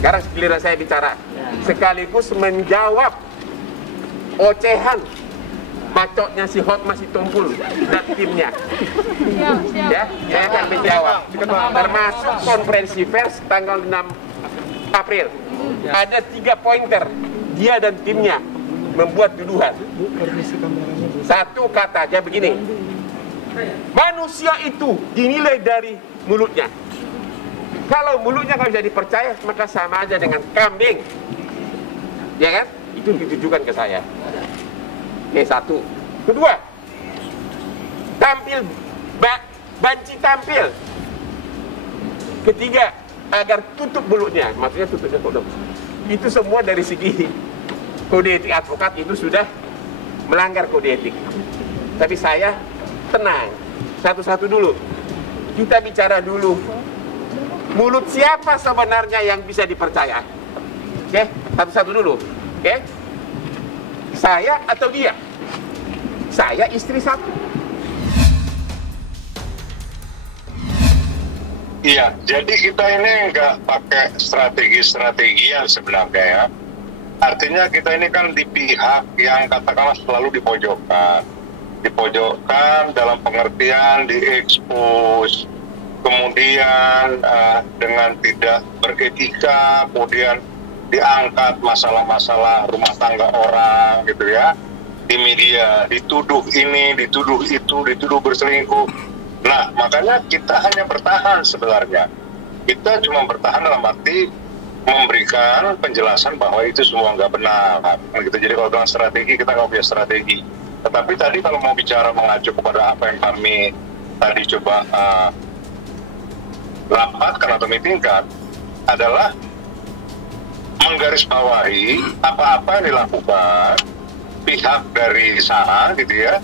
Sekarang giliran saya bicara, sekaligus menjawab ocehan bacotnya si Hotma si Tumpul dan timnya. Ya, saya akan menjawab. Termasuk konferensi pers tanggal 6 April. Ada 3 pointer dia dan timnya membuat tuduhan. Satu katanya begini, manusia itu dinilai dari mulutnya. Kalau mulutnya nggak bisa dipercaya, maka sama aja dengan kambing, ya kan? Itu ditujukan ke saya. Oke, satu. Kedua, tampil, banci tampil. Ketiga, agar tutup mulutnya, maksudnya tutupnya kodok. Itu semua dari segi kode etik advokat itu sudah melanggar kode etik. Tapi saya tenang, satu-satu dulu. Kita bicara dulu. Mulut siapa sebenarnya yang bisa dipercaya? Oke, satu-satu dulu. Oke, saya atau dia? Saya istri satu. Iya, jadi kita ini nggak pakai strategi-strategian sebenarnya ya. Artinya kita ini kan di pihak yang katakanlah selalu dipojokkan. Dipojokkan dalam pengertian diekspos, kemudian dengan tidak beretika, kemudian diangkat masalah-masalah rumah tangga orang gitu ya, di media, dituduh ini, dituduh itu, dituduh berselingkuh. Nah, makanya kita hanya bertahan sebenarnya. Kita cuma bertahan dalam arti memberikan penjelasan bahwa itu semua nggak benar. Gitu. Jadi kalau bilang strategi, kita nggak punya strategi. Tetapi tadi kalau mau bicara mengacu kepada apa yang kami tadi coba rapatkan atau meetingkan adalah menggarisbawahi apa-apa yang dilakukan pihak dari sana gitu ya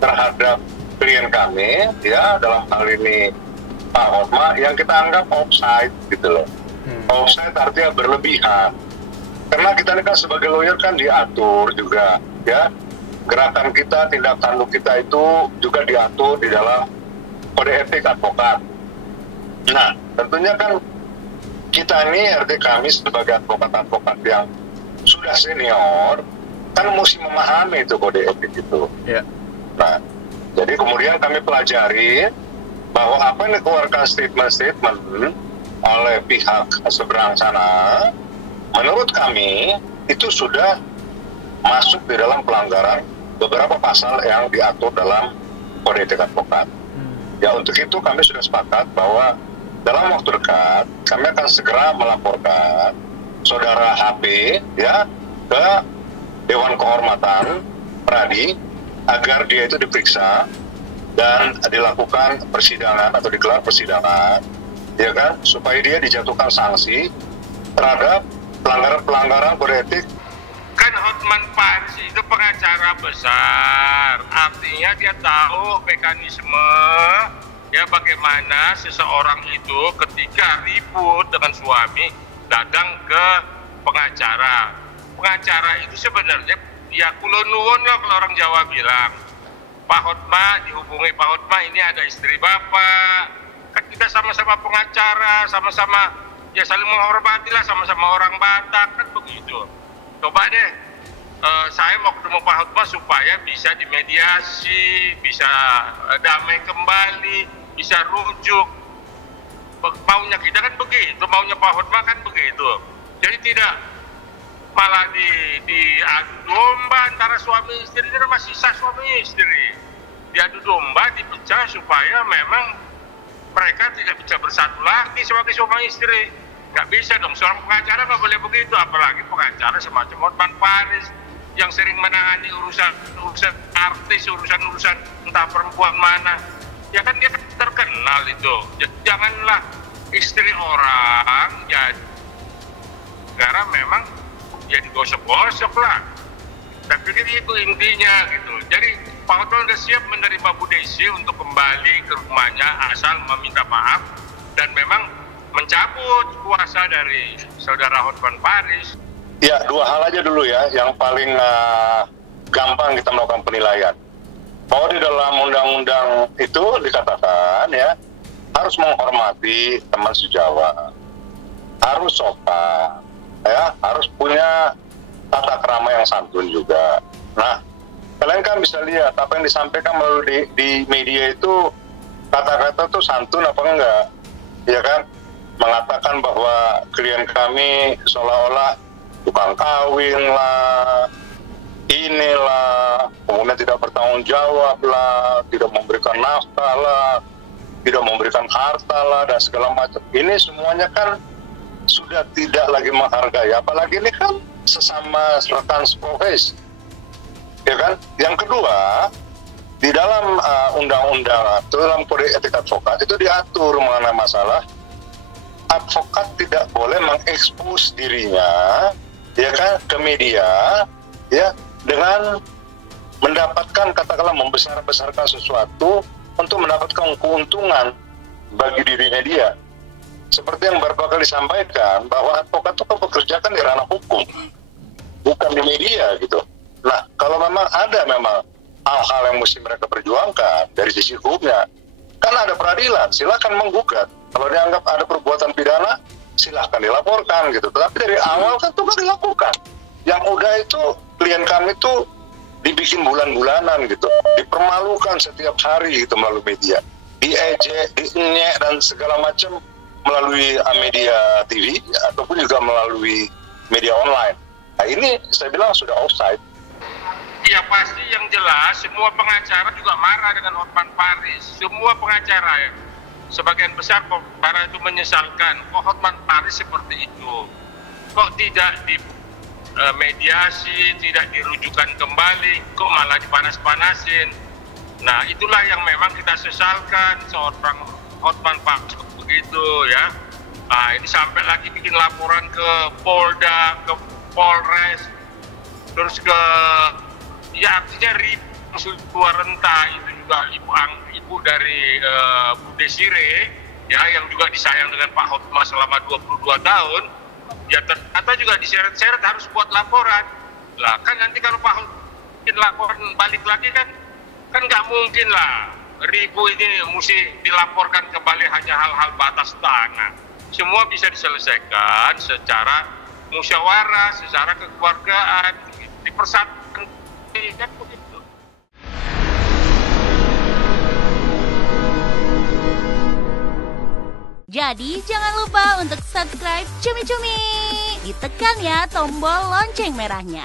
terhadap klien kami ya, dalam hal ini Pak Hotma, yang kita anggap offside gitu loh. Offside artinya berlebihan, karena kita ini kan sebagai lawyer kan diatur juga ya, gerakan kita, tindak tanduk kita itu juga diatur di dalam kode etik advokat. Nah, tentunya kan kita ini, arti kami sebagai advokat-advokat yang sudah senior, kan mesti memahami itu kode etik itu. Yeah. Nah, jadi kemudian kami pelajari bahwa apa yang dikeluarkan statement-statement oleh pihak seberang sana, menurut kami itu sudah masuk di dalam pelanggaran beberapa pasal yang diatur dalam kode etik advokat. Ya, untuk itu kami sudah sepakat bahwa dalam waktu dekat kami akan segera melaporkan saudara HP ya ke Dewan Kehormatan Pradi agar dia itu diperiksa dan dilakukan persidangan atau digelar persidangan, ya kan, supaya dia dijatuhkan sanksi terhadap pelanggaran-pelanggaran kode etik. Kan Hotman Paris itu pengacara besar, artinya dia tahu mekanisme ya bagaimana seseorang itu ketika ribut dengan suami datang ke pengacara. Pengacara itu sebenarnya ya kulon nuwun lah kalau orang Jawa bilang. Pak Hotma dihubungi, Pak Hotma ini ada istri Bapak. Kan kita sama-sama pengacara, sama-sama ya saling menghormati lah, sama-sama orang Batak kan begitu. Coba deh, saya mau ketemu Pak Hotma supaya bisa dimediasi, bisa damai kembali, bisa rujuk. Maunya kita kan begitu, maunya Pak Hotma kan begitu. Jadi tidak malah diadu domba antara suami istri, ini masih sah suami istri. Diadu domba, dipecah supaya memang mereka tidak bisa bersatu lagi sebagai suami istri. Nggak bisa dong, seorang pengacara nggak boleh begitu, apalagi pengacara semacam Hotman Paris yang sering menangani urusan artis, urusan entah perempuan mana. Ya kan dia terkenal itu. Janganlah istri orang jadi karena memang ya digosok-gosok lah. Saya pikir itu intinya gitu. Jadi Pak Hotman sudah siap menerima Bu Desi untuk kembali ke rumahnya asal meminta maaf dan memang mencabut kuasa dari saudara Hotman Paris. Ya, dua hal aja dulu ya, yang paling gampang kita melakukan penilaian. Bahwa di dalam undang-undang itu dikatakan ya, harus menghormati teman sejawat. harus sopan, ya, harus punya tata krama yang santun juga. Nah, kalian kan bisa lihat apa yang disampaikan melalui di media itu, kata-kata tuh santun apa enggak, ya kan? Mengatakan bahwa klien kami seolah-olah tukang kawin lah, inilah, kemudian tidak bertanggung jawab lah, tidak memberikan nafkah lah, tidak memberikan harta lah, dan segala macam. Ini semuanya kan sudah tidak lagi menghargai, apalagi ini kan sesama rekan seprofesi, ya kan? Yang kedua, di dalam undang-undang atau dalam kode etik advokat itu diatur mengenai masalah advokat tidak boleh mengekspos dirinya, ya kan, ke media, ya, dengan mendapatkan, katakanlah, membesar-besarkan sesuatu untuk mendapatkan keuntungan bagi dirinya dia. Seperti yang beberapa kali disampaikan, bahwa advokat itu kan bekerja kan di ranah hukum, bukan di media gitu. Nah, kalau memang ada hal-hal yang mesti mereka perjuangkan dari sisi hukumnya, kan ada peradilan, silakan menggugat. Kalau dianggap ada perbuatan pidana, silahkan dilaporkan gitu. Tetapi dari awal kan itu kan dilakukan. Yang udah itu klien kami itu dibikin bulan-bulanan gitu, dipermalukan setiap hari gitu melalui media, diejek, dienyek dan segala macam melalui media TV ataupun juga melalui media online. Nah, ini saya bilang sudah offside. Ya pasti yang jelas semua pengacara juga marah dengan Hotman Paris. Semua pengacara ya, sebagian besar para itu menyesalkan kok Hotman Paris seperti itu. Kok tidak di mediasi, tidak dirujukan kembali, kok malah dipanas-panasin. Nah, itulah yang memang kita sesalkan, seorang Hotman Paris begitu ya. Nah, ini sampai lagi bikin laporan ke Polda, ke Polres, terus ke, ya artinya keluar rentah. Itu juga ibu dari Bu Desire ya, yang juga disayang dengan Pak Hotman selama 22 tahun. Ya ternyata juga diseret-seret harus buat laporan. Lah kan nanti kalau Pak Hotman laporan balik lagi kan nggak mungkin lah. Ribu ini mesti dilaporkan kembali hanya hal-hal batas tanah. Semua bisa diselesaikan secara musyawarah, secara kekeluargaan, dipersatukan kan begitu. Jadi jangan lupa untuk subscribe Cumi Cumi. Ditekan ya tombol lonceng merahnya.